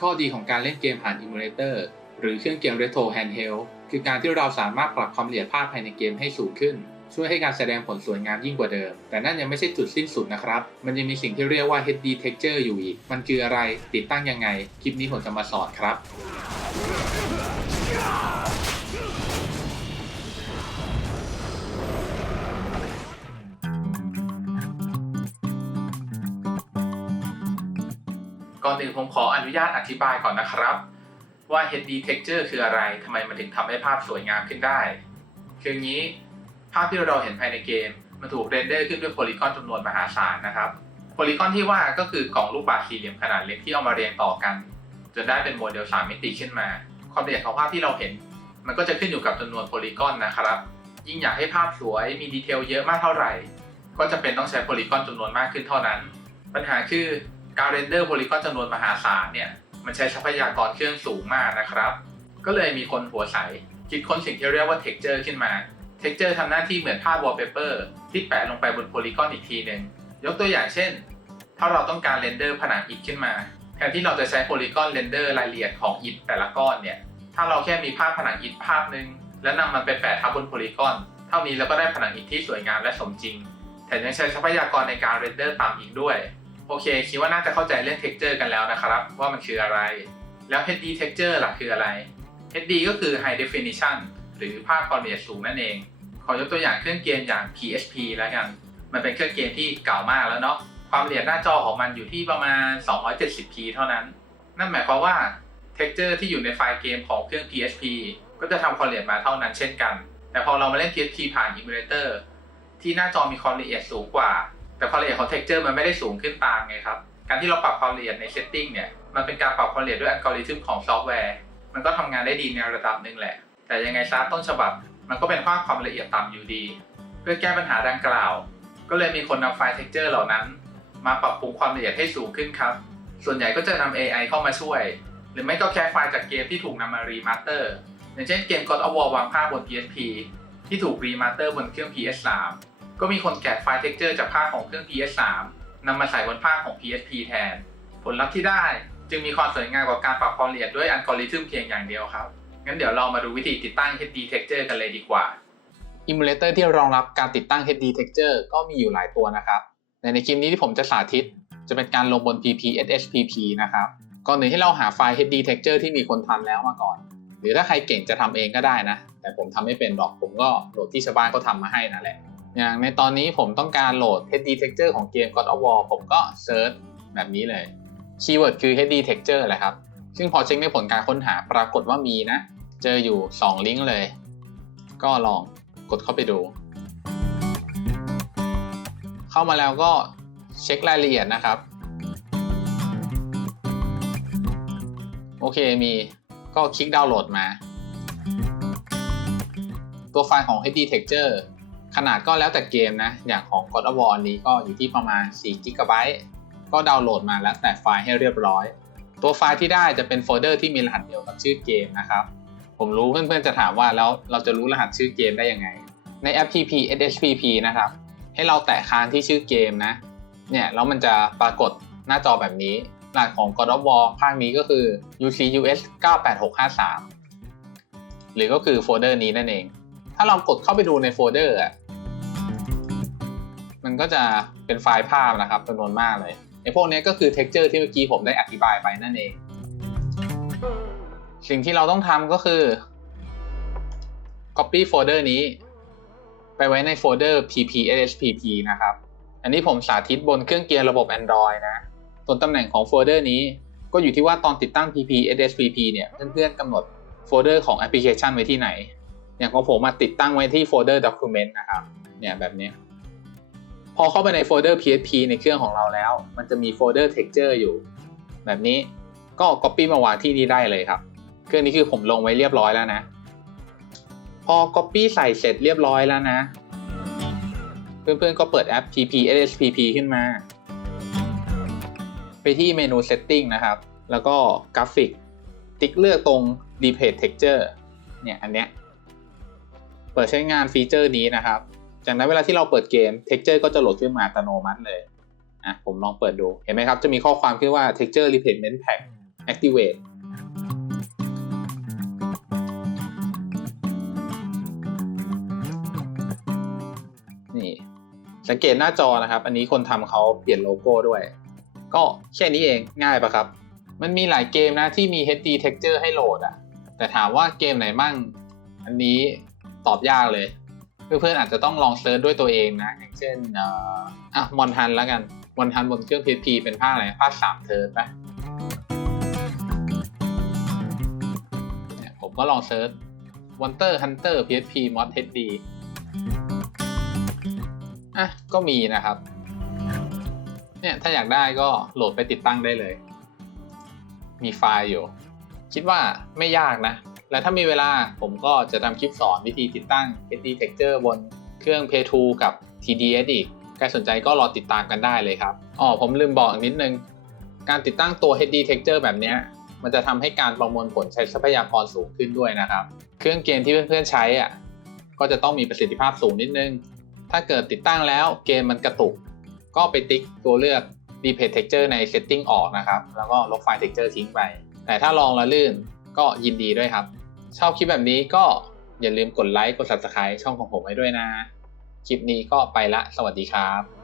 ข้อดีของการเล่นเกมผ่านอิมูเลเตอร์หรือเครื่องเกม Retro Handheld คือการที่เราสามารถปรับความละเอียดภาพภายในเกมให้สูงขึ้น ช่วยให้การแสดงผลสวยงามยิ่งกว่าเดิม แต่นั่นยังไม่ใช่จุดสิ้นสุดนะครับ มันยังมีสิ่งที่เรียกว่า HD Texture อยู่อีก มันคืออะไรติดตั้งยังไง คลิปนี้ผมจะมาสอนครับ ก่อนอื่นผมขออนุญาตอธิบายก่อนนะครับ ว่า HD Texture คืออะไรทำไมมันถึงทำให้ภาพสวยงามขึ้นได้ คืออย่างนี้ภาพที่เราเห็นภายในเกม มันถูกเรนเดอร์ขึ้นด้วยโพลีกอนจำนวนมหาศาลนะครับโพลีกอนที่ว่าก็คือกล่องลูกบาศก์สี่เหลี่ยมขนาดเล็กที่เอามาเรียงต่อกัน จนได้เป็นโมเดล 3 มิติขึ้นมา ความละเอียดของภาพที่เราเห็น มันก็จะขึ้นอยู่กับจำนวนโพลีกอนนะครับ ยิ่งอยากให้ภาพสวยมีดีเทลเยอะมากเท่าไหร่ ก็จะเป็นต้องใช้โพลีกอนจำนวนมากขึ้นเท่านั้น ปัญหาคือ การเรนเดอร์โพลีกอนจำนวนมหาศาลเนี่ยมันใช้ทรัพยากรเครื่องสูงมากนะครับ ก็เลยมีคนหัวใสคิดค้นสิ่งที่เรียกว่า texture ขึ้นมา texture ทำหน้าที่เหมือนภาพ wallpaper ที่แปะลงไปบนโพลีกอนอีกทีหนึ่งยกตัวอย่างเช่น ถ้าเราต้องการเรนเดอร์ผนังอิฐขึ้นมาแทนที่เราจะใช้โพลีกอนเรนเดอร์รายละเอียดของอิฐแต่ละก้อนเนี่ยถ้าเราแค่มีภาพผนังอิฐภาพหนึ่งแล้วนำมันไปแปะทับบนโพลีกอนเท่านี้เราก็ได้ผนังอิฐที่สวยงามและสมจริงแถมยังใช้ทรัพยากรในการเรนเดอร์ต่ำอีกด้วย โอเค คิดว่าน่าจะเข้าใจเรื่อง texture กันแล้วนะครับ ว่ามันคืออะไร แล้ว HD texture ล่ะคืออะไร HD ก็คือ High Definition หรือภาพความละเอียดสูงนั่นเอง ขอยกตัวอย่างเครื่องเกมอย่าง PSP แล้วกัน มันเป็นเครื่องเกมที่เก่ามากแล้วเนาะ ความละเอียดหน้าจอของมันอยู่ที่ประมาณ 270p เท่านั้น นั่นหมายความว่า texture ที่อยู่ในไฟล์เกมของเครื่อง PSP ก็จะทำความละเอียดมาเท่านั้นเช่นกัน แต่พอเรามาเล่น PSP ผ่าน emulator ที่หน้าจอมีความละเอียดสูงกว่า แต่ความละเอียดของ texture มันไม่ได้สูงขึ้นตามไงครับ การที่เราปรับความละเอียดใน setting เนี่ย มันเป็นการปรับความละเอียดด้วยอัลกอริทึมของซอฟต์แวร์ มันก็ทำงานได้ดีในระดับหนึ่งแหละ แต่ยังไงซะต้นฉบับ มันก็เป็นภาพความละเอียดต่ำอยู่ดี เพื่อแก้ปัญหาดังกล่าว ก็เลยมีคนนำไฟล์ texture เหล่านั้น มาปรับปรุงความละเอียดให้สูงขึ้นครับ ส่วนใหญ่ก็จะนำ AI เข้ามาช่วย หรือไม่ก็แค่ไฟล์จากเกมที่ถูกนำมารีมาสเตอร์ อย่างเช่นเกม God of War วางภาพบน PSP ที่ถูกรีมาสเตอร์บนเครื่อง PS3 ก็มีคนแกะไฟล์ texture จากภาพของเครื่อง PS3 นำมาใส่บนภาพของ PSP แทน ผลลัพธ์ที่ได้จึงมีความสวยงามกว่าการปรับความละเอียดด้วยอัลกอริทึมเพียงอย่างเดียวครับ งั้นเดี๋ยวเรามาดูวิธีติดตั้ง HD texture กันเลยดีกว่า Emulator ที่รองรับการติดตั้ง HD texture ก็มีอยู่หลายตัวนะครับแต่ในคลิปนี้ที่ผมจะสาธิต จะเป็นการลงบน PP SHPP นะครับ ก่อนหนึ่งให้เราหาไฟล์ HD texture ที่มีคนทำแล้วมาก่อน หรือถ้าใครเก่งจะทำเองก็ได้นะ แต่ผมทำไม่เป็นหรอก ผมก็โหลดที่ชาวบ้านเขาทำมาให้นั่นแหละ อย่างในตอนนี้ผมต้องการโหลด HD texture ของเกม God of War ผมก็เซิร์ชแบบนี้เลย คีย์เวิร์ดคือ HD texture แหละครับ ซึ่งพอเช็คในผลการค้นหาปรากฏว่ามีนะ เจออยู่ 2 ลิงก์เลย ก็ลองกดเข้าไปดู เข้ามาแล้วก็เช็ครายละเอียดนะครับ โอเคมีก็คลิกดาวน์โหลดมา ตัวไฟล์ของ HD Texture ขนาดก็แล้วแต่เกมนะ อย่างของ God of War นี้ก็อยู่ที่ประมาณ4 g b ก็ดาวน์โหลดมาแล้วแต่ไฟล์ให้เรียบร้อย ตัวไฟล์ที่ได้จะเป็นโฟลเดอร์ที่มีรหัสเดียวกับชื่อเกมนะครับ ผมรู้เพื่อนๆจะถามว่าแล้วเราจะรู้รหัสชื่อเกมได้ยังไง ในแอป PP SHPP นะครับ ให้เราแตะค้างที่ชื่อเกมนะ เนี่ยแล้วมันจะปรากฏหน้าจอแบบนี้รหัสของ God of War ภาคนี้ก็คือ UCUS 98653 หรือก็คือโฟลเดอร์นี้นั่นเอง ถ้าเรากดเข้าไปดูในโฟลเดอร์อะ มันก็จะเป็นไฟล์ภาพนะครับจำนวนมากเลยไอ้พวกนี้ก็คือ texture ที่เมื่อกี้ผมได้อธิบายไปนั่นเอง สิ่งที่เราต้องทำก็คือ copy โฟลเดอร์นี้ ไปไว้ในโฟลเดอร์ ppshpp นะครับ อันนี้ผมสาธิตบนเครื่องเกียร์ระบบ Android นะส่วนตำแหน่งของโฟลเดอร์นี้ก็อยู่ที่ว่าตอนติดตั้ง ppshpp เนี่ยเพื่อนๆกำหนดโฟลเดอร์ของแอปพลิเคชันไว้ที่ไหน อย่างของผมมาติดตั้งไว้ที่โฟลเดอร์ document นะครับ เนี่ยแบบนี้ อเข้าไปในโฟลเดอร์ PHP ในเครื่องของเราแล้ว มันจะมีโฟลเดอร์ texture อยู่ แบบนี้ก็ copy มาวางที่นี่ได้เลยครับ เครื่องนี้คือผมลงไว้เรียบร้อยแล้วนะ พอ copy ใส่เสร็จเรียบร้อยแล้วนะ เพื่อนๆก็เปิดแอป PP SHPP ขึ้นมา ไปที่เมนู setting นะครับ แล้วก็กราฟิก ติ๊กเลือกตรง Replace Texture เนี่ยอันเนี้ย เปิดใช้งานฟีเจอร์นี้นะครับ จากนั้นเวลาที่เราเปิดเกม Texture ก็จะโหลดขึ้นมาอัตโนมัติเลยอะผมลองเปิดดู เห็นไหมครับ จะมีข้อความขึ้นว่า Texture Replacement Pack activate นี่สังเกตหน้าจอนะครับ อันนี้คนทำเขาเปลี่ยนโลโก้ด้วย ก็แค่นี้เองง่ายปะครับ มันมีหลายเกมนะที่มี HD texture ให้โหลดอะแต่ถามว่าเกมไหนมั่ง อันนี้ตอบยากเลย เพื่อนๆอาจจะต้องลองเซิร์ชด้วยตัวเองนะอย่างเช่นอะมอนทันแล้วกันมอนทันบนเครื่อง PSP เป็นภาคอะไรภาคสามเทิร์นปะเนี่ยผมก็ลองเซิร์ช Wonder Hunter PSP Mod HD อะก็มีนะครับเนี่ยถ้าอยากได้ก็โหลดไปติดตั้งได้เลย มีไฟล์อยู่ คิดว่าไม่ยากนะ และถ้ามีเวลาผมก็จะทำคลิปสอนวิธีติดตั้ง HD Texture บนเครื่อง p a y 2กับ TDS อีก ใครสนใจก็รอติดตามกันได้เลยครับ อ๋อผมลืมบอกอีกนิดนึง การติดตั้งตัว HD Texture แบบนี้มันจะทำให้การประมวลผลใช้ทรัพยากรสูงขึ้นด้วยนะครับ เครื่องเกมที่เพื่อนๆใช้อะก็จะต้องมีประสิทธิภาพสูงนิดนึง ถ้าเกิดติดตั้งแล้วเกมมันกระตุก ก็ไปติ๊กตัวเลือก Replay Texture ใน Setting ออกนะครับ แล้วก็ลบไฟล์ Texture ทิ้งไป แต่ถ้าลองแล้วลื่นก็ยินดีด้วยครับ ชอบคลิปแบบนี้ก็อย่าลืมกดไลค์กด Subscribe ช่องของผมให้ด้วยนะ คลิปนี้ก็ไปละ สวัสดีครับ